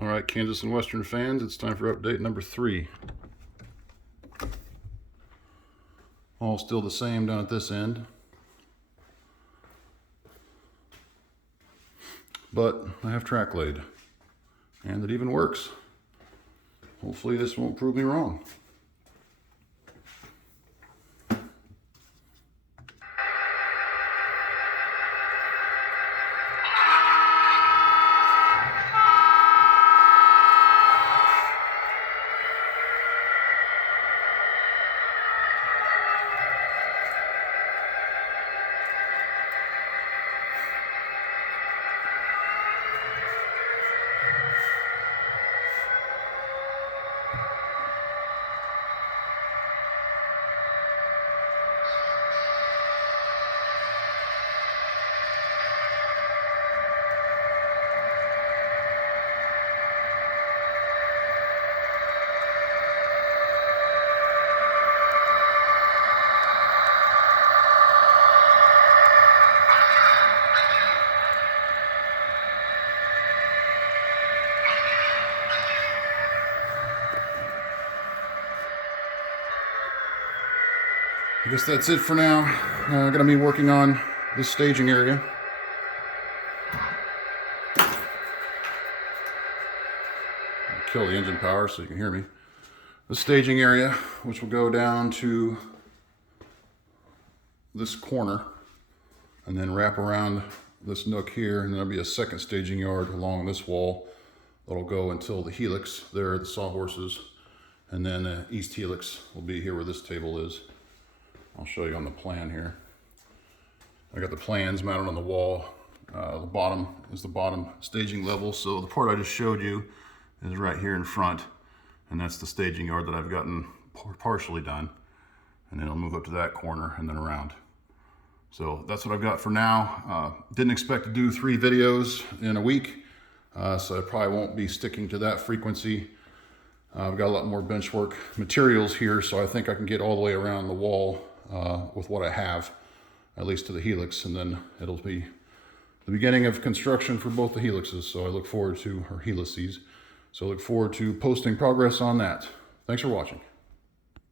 All right, Kansas and Western fans, it's time for update number 3. All still the same down at this end. But I have track laid, and it even works. Hopefully this won't prove me wrong. I guess that's it for now. I'm going to be working on this staging area. I'll kill the engine power so you can hear me. The staging area, which will go down to this corner and then wrap around this nook here, and then there'll be a second staging yard along this wall that'll go until the helix there, the sawhorses, and then the east helix will be here where this table is. I'll show you on the plan here. I got the plans mounted on the wall. The bottom is the bottom staging level. So the part I just showed you is right here in front, and that's the staging yard that I've gotten partially done. And then I'll move up to that corner and then around. So that's what I've got for now. Didn't expect to do 3 videos in a week, so I probably won't be sticking to that frequency. I've got a lot more bench work materials here, so I think I can get all the way around the wall with what I have, at least to the helix, and then it'll be the beginning of construction for both the helixes. So I look forward to, or helices, so I look forward to posting progress on that. Thanks for watching.